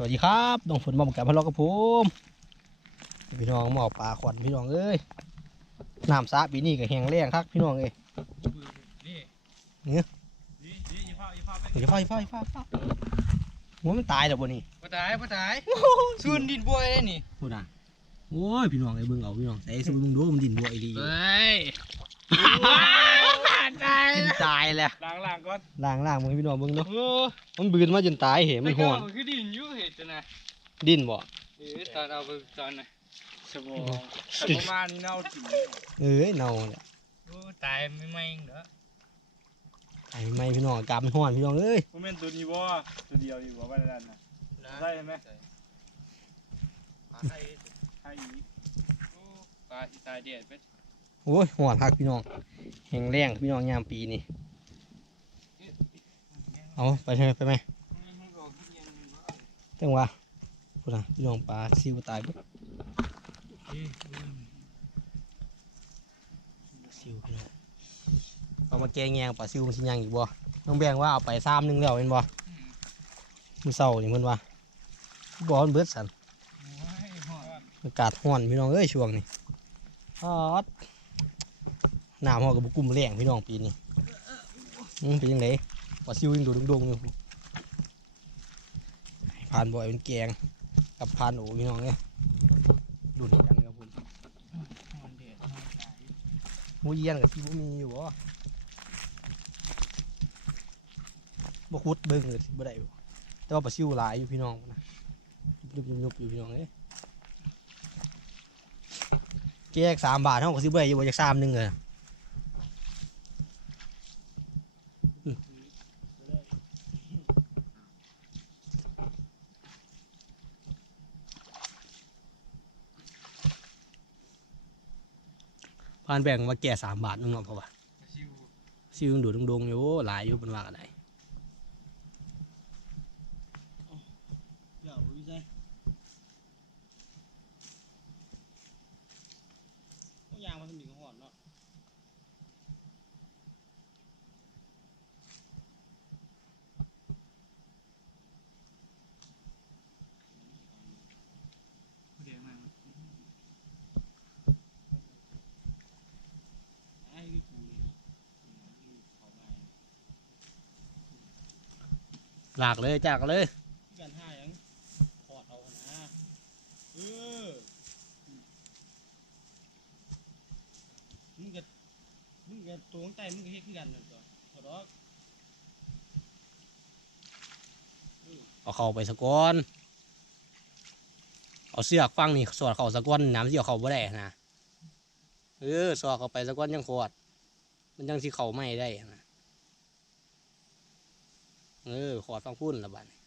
สวัสดีครับน้องฝนมาบอกกับพ่อลอกกับผมพี่น้องหมอปลาขวัญพี่น้องเอ้ยน้ำสระปีนี้ก็แห้งแล้งคักพี่น้องเอ้ยนี่เนี่ยนี่นี่อย่าเฝ้าอย่าเฝ้าไปอย่าฟ้าอย่าฟ้าอย่าฟ้าอย่าฟ้าหัวมันตายแล้วบ่นี่ปะตายปะตายซูนดินบวยเลยนี่พูดนะโอ้ยพี่น้องไอ้เบิ่งเอาพี่น้องใส่สมุนดูมันดินบัวอีหลีเฮ้ยตายดินตาย แล้วล้างล้างก่อนล่างล่างมึงพี่น้องเบิ่งเนาะโอ้มันบืนมาจนตายเหมันห่อนคือดินอยู่เห็ดนะดินบ่เออตอนเอาไปตอนน่ะสมองสมองมานี่เน่าถิ่นเอ้ยเน่าแหละโอ้ตายไม่ไหม่เด้อไอ้ไม่พี่น้องอากาศมันห่อนพี่น้องเอ้ยผมเป็นตัวนี้บ่ตัวเดียวดีกว่าบ้านนั้นนะได้ไหมปลาไข่ให้อีกโอ้ปลาที่ตายเด็ดไปโอ้ยห่อนคักพี่น้องแห้งแล้งพี่น้องยามปีนี่ เอาไปใช่ไหมไปไหมจังหวะพูดนะพี่น้องปลาซิวตายเบิดซิวพี่น้องเอามาแกงแยงปลาซิวมันสิยังอีกบ่น้องแบงว่าเอาไปซ้ำหนึ่งแล้วเป็นบ่มือเศร้านี่มันว่าบ่มันเบิดสันอากาศร้อนพี่น้องเอ้ยช่วงนี้ฮอดน้ำฮอดกับบุกุ่มแรงพี่น้องปีนี้อืมป็นยังไง ปลาซิวยังโดูดงๆอยู่ผ่านบ่อยเป็นแกง กับพานโอ้พี่น้องเนี่ยดุนกันครับผมหมูเยียนกับที่บ่มีอยู่บ่บ่คุดเบิ่งเลยบ่ได้บ่แต่ว่าปลาซิวหลายอยู่พี่น้องนะยุบยุบยุบอยู่พี่น้องเอ้ยแจกสามบาทเท่ากับซิวบ่ได้อยู่บ่จากสามหนึ่งเลย พานแบ่งมาแก่สามบาทนึงเนาะเพราะว่าชิวซิวยังดูดงๆอยู่หลายอยู่เป็นว่ากันได เดี๋ยววิจัยยางมันมีของหอนเนาะ เดี๋ยวมา ไอ้ที่ปูนี่เขาไง ห ลากเลยจากเลยกันห้ายังขอดเอานะเออมึงก็มึงก็ตัวของใจมึงก็เฮ็ดคือกันนั่นตัวขอดอกเอาเข้าไปสะก้อนเอาเสือกฟังนี่สอดเข้าสะก้อนน้ำที่เอาเข้าบ่ได้นะเออสอดเข้าไปสะก้อนยังขวด มันยังสิเข้าไม่ได้นะ เออขอดฟังพุ่นละบัดนี้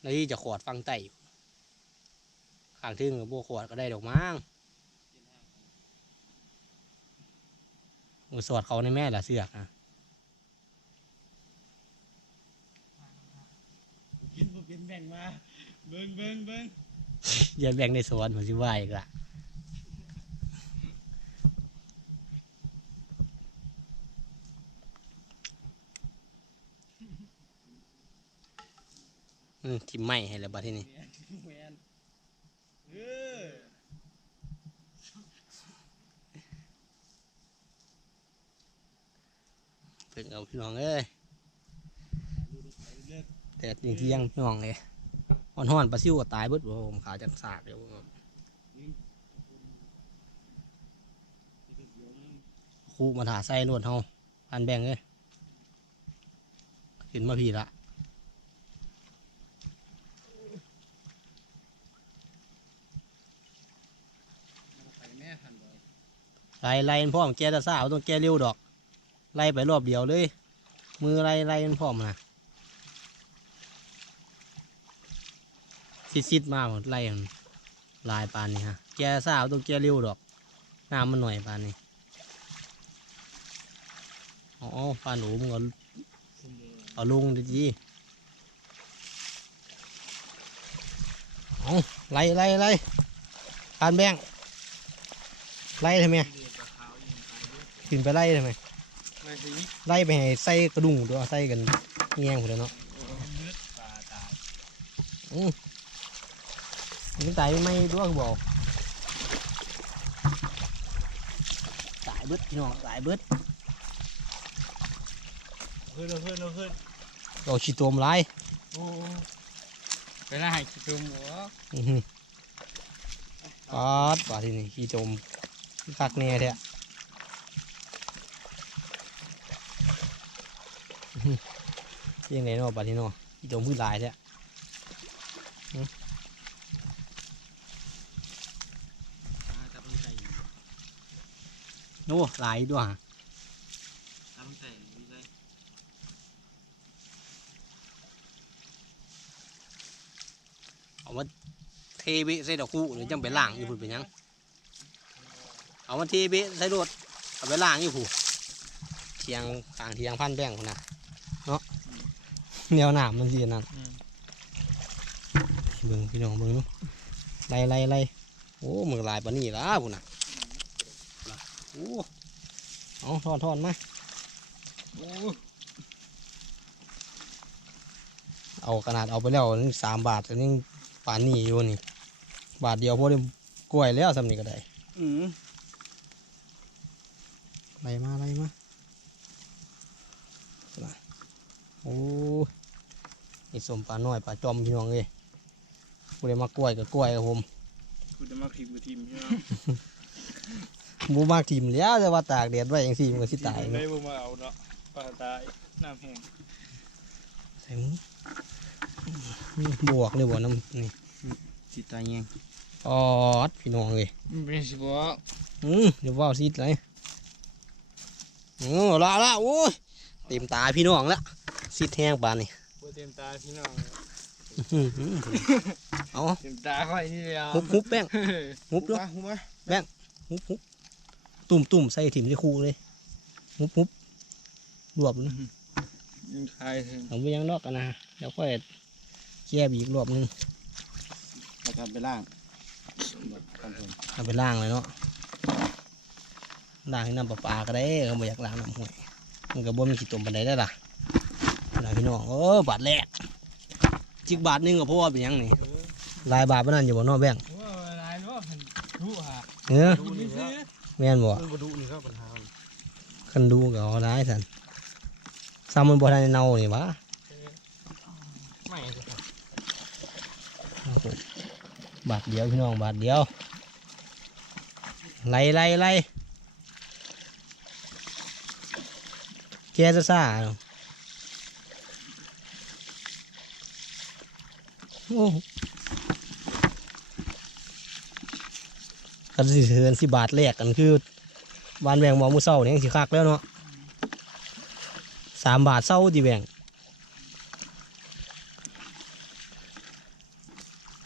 แล้วที่จะขอดฟังไตอยู่ข้างทึ่งกับโบขวดก็ได้ดอกมั้งมือสอดเขาในแม่ละเสือกนะกินบ่เป็นแบ่งมา เบิ่งเบิ่งเบิ่งอย่าแบ่งในสวนผมสิว่าอีกละ อืมทิมไหม่ให้แล้วบัดที่นี่แมนเออเพิ่งเอาพี่น้องเอ้ยแต่จริงที่ยังพี่น้องเลยอ่อนห่อนปลาซิวก็ตายเบิดผมขาจักสาดเดี๋ยวครูมาถาใส่รวดเฮาพันแบ่งเลยขึ้นมาพี่ละ มันไปแม่ทันบ่อย ไล่ไล่นพร้อมแกจะสาวต้องแกเร็วดอก ไล่ไปรอบเดียวเลย มือไล่ไล่นพร้อมนะซิดซิดมาหมดไล่ลายปานนี้ฮะแกสาวต้องแกเร็วดอกน้ำมันหน่อยปานนี้อ๋อปานหนูมึงเอาคุมเอาลงดีดีเอาไล่ไล่ไล่ปานแบงไล่ทำไม ขึ้นไปไล่ทำไมไม่สิไล่ไปให้ใส่กระดุงตัวใส่กันเงี้ยงหมดแล้วเนาะเลือดปลาตายเมันตายไม่ด้วยคือบอกตายเบิดพี่น้องตายเบิดเพื่อนเพื่อนเพื่อนเราฉีดตัวมนหลายโอ้ไปไล่ขี้ตุ่มหัวอื้อหือปาดปาดที่นี่ขี้จมคักแน่แท้อื้อหือ ยังไงเนาะปาดที่เนาะขี้จมพื้นหลายแท้จับมันใส่โน้หลายด้วยจับมันใส่ดีใจเอามาเทเบะใส่ดอกคู่หรือจังไปล่างอยู่พุ่นเป็นหยัง เอามาเทเบะใส่รถเอาไปล่างอยู่ผู้เทียงทางเทียงพันแป้งพุ่นนะเนาะ แนวหนามมันสิอันนั่นเบิ่งพี่น้องเบิ่งเนาะไล่ไล่ไล่โอ้มือลายปานนี่ละพุ่นน่ะโอ้เอาทอดทอดมาโอ้เอาขนาดเอาไปแล้วนี่สามบาทอันนี้ปานนี่อยู่นี่ บาทเดียวพอได้กล้วยแล้วสำนี้ก็ได้อืมไล่มาไล่มาน่ะโอ้ ยนี่สมปลาน้อยปลาจอมพี่น้องเลยกูได้มากล้วยกับกล้วยกับผมกูจะมาพริกกูทีมใช่ไหมบูมากทีมแล้วแต่ว่าตากแดดไว้อย่างสี่มันก็สิตายเลเนาะยบ่มาเอาเนาะปลาตายน้ำแห้งใส่หมูนี่บวกเลยบ่น้ำนี่สิตายยังออดพี่น้องเลยมันเป็นสิบ่อืมเดี๋ยวว่าวซิดเลยอืมเอาละเอาละโอ้ยเต็มตาพี่น้องละซิดแห้งปานนี่บ่ เต็มตาพี่น้องอื้อหือเอาเต็มตาค่อยนี่เลยอะฮุบฮุบแป้งฮุบดูด้วยหูมาฮุบฮุบตุ่มตุ่มใส่ถิ่มที่คู่เลยฮุบฮุบรวบนะยังคายถึงเอาไปยังนอกกันนะเดี๋ยวค่อยแช่บีอีกรอบนึงแล้วก็ไปล่างครับผมเอาไปล้างเลยเนาะล้างให้น้ำประปาก็ได้เขาไม่อยากล้างน้ำห้วยมันก็บ่มีขี้ตุ่มปันไดได้ล่ะนะ พี่น้องเออบาทแรกจิกบาทหนึงก็เพราะว่าเป็นหยังนี่หลายบาทปานนั้นอยู่บ่เนอกแบงค์ว่าอะไรเนาะรู้ฮะเออดูนี่ซื้อแม่นบ่มันบ่ดุนี่ครับปัญหาคันดูก็เอาหลายสันซ้ำมันบ่ทันได้เน่านี่หวะไม่สิครับบาทเดียวพี่น้องบาทเดียวไล่ไล่ไล่แกจะซ่าเนาะ โอ้กันสิเทือนสิบาทแรกกันคือบ้านแบงมอมือเศร้าเนี่ยสิคักแล้วเนาะสามบาทเศร้าดีแบง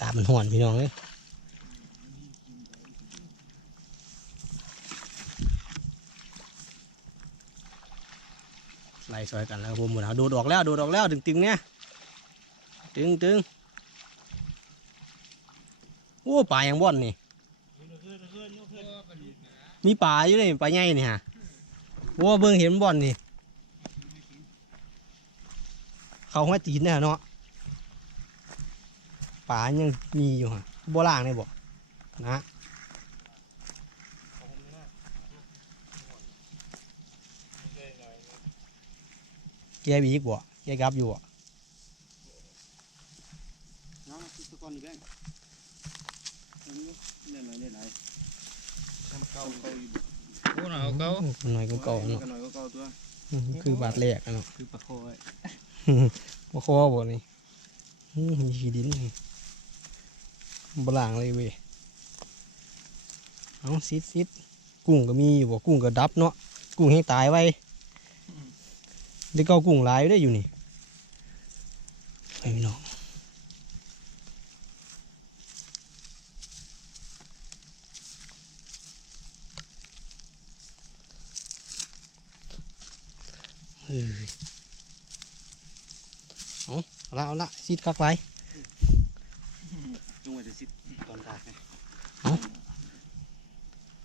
ตามันห่อนพี่น้องเลยไล่ซอยกันแล้วรับผมหมดแล้วโดดออกแล้วโดดออกแล้วตึงตึงๆเนี่ยตึงตึง โอ้ปลายังบ่อนนี่ มีปลาอยู่นี่ปลาใหญ่นี่ฮะว่าเบิ่งเห็นบ่อนนี่ เขาหัวตีนเนี่ยเนาะปลายังมีอยู่ฮะโบ่ล่างเลยบ่นะแกบีกบ่แกกลับอยู่บ่น้องตะกอนอีกแบง เล่นหน่อยเล่นหน่อยทำเก่าเก่าอยู่กูน่ะเอาเก่าหน่อยก็เก่าเนาะกันหน่อยก็เก่าตัวอืมคือบาดแรกอะเนาะคือประโคยบ่คอบ่นี่อืมมีขี้ดินนี่บ่ล่างเลยเว้ยเอาซิดซิดกุ้งก็มีอยู่บ่กุ้งก็ดับเนาะกุ้งให้ตายไว้เดี๋ยวก็เอากุ้งหลายอยู่ได้อยู่นี่ไปพี่น้อง เฮ้ยเอาเอาละเอาละซิดคักไรจุงไว้จะสิตอนตากไง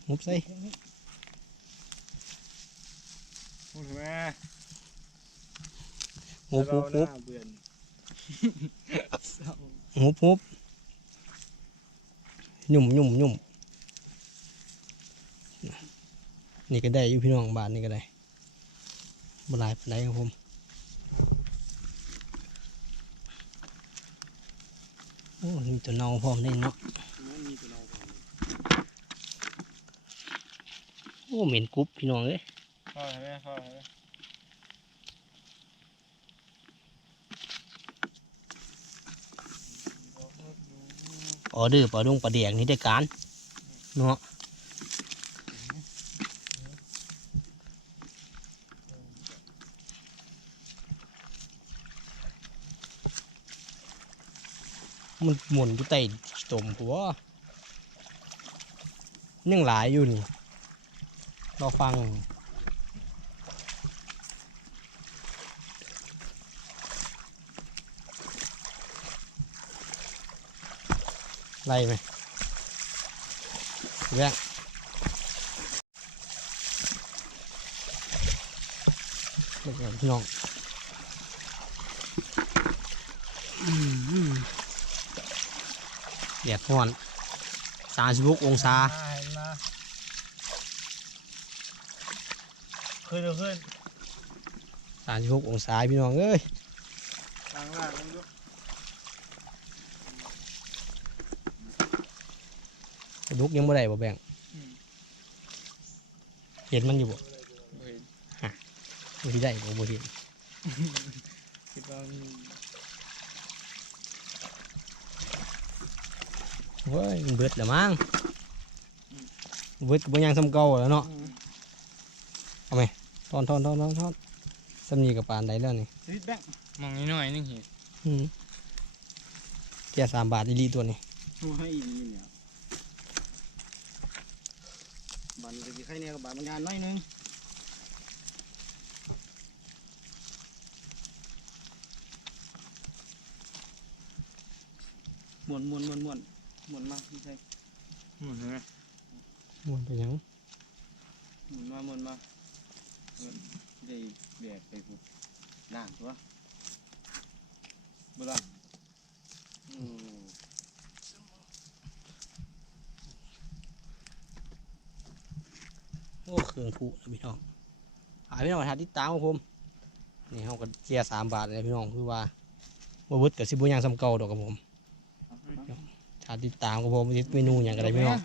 มุบใส่พูดแม่มุบมุบมุบเบื่อนหุบหุบหยุ่มหยุ่มหยุ่มนี่ก็ได้อยู่พี่น้องบ้านนี่ก็ได้ บหลายปานใดครับผมโอ้มีตัวเนาพร้อมได้เนาะมันโอ้เหม็นกรุ๊บพี่น้องเอ้ยเข้าไหมเข้าไหมออเดอร์ปลาดงปลาแดกนี่ได้การเนาะ มันหมุนอยู่ใต้ตมหัวยังหลายอยู่นี่รอฟังไล่ไหมแรกเด็กพี่น้องอืม แดดร้อนสามสิบหกองศามาขึ้นเดี๋ยวขึ้นสามสิบหกองศาพี่น้องเอ้ยล่างล่างมันยุบกระดุกยังไม่ได้บ่แบ่งเห็นมันอยู่บ่เห็นบ่ที่ได้บ่บ่เห็นคิดว่ามัน เว้ยมันเบิดแล้วมั้งเบิดก็บ่ยังซ้ำเก่าแล้วเนาะทอนทอนทอนทอนทอนสำนีกับปานใดแล้วนี่สวิตแบงค์มองนิดหน่อยนึงเห็นอืมแค่สามบาทอีหลีตัวนี้หัวให้อีนี่เนี่ยบันก็สิใครเนี่ยกับบาทมันงานน้อยหนึงม่วนม่วนม่วนม่วน ม่วนมากไม่ใช่หมุนไหมมันเป็นหยังม่วนมาม่วนมาเออได้แบกไปพุล่างตัวบ่ล่างอืมโอ้เครื่องผูนะพี่น้องหาพี่น้องหาติดตามของผมนี่เขาก็เจียสามบาทเลยพี่น้องคือว่าบ่เบิดกับสิบุญยังซ้ำเก่าดอกกับผมหา ติดตามกับผมเมนูอย่างไรพี่น้อง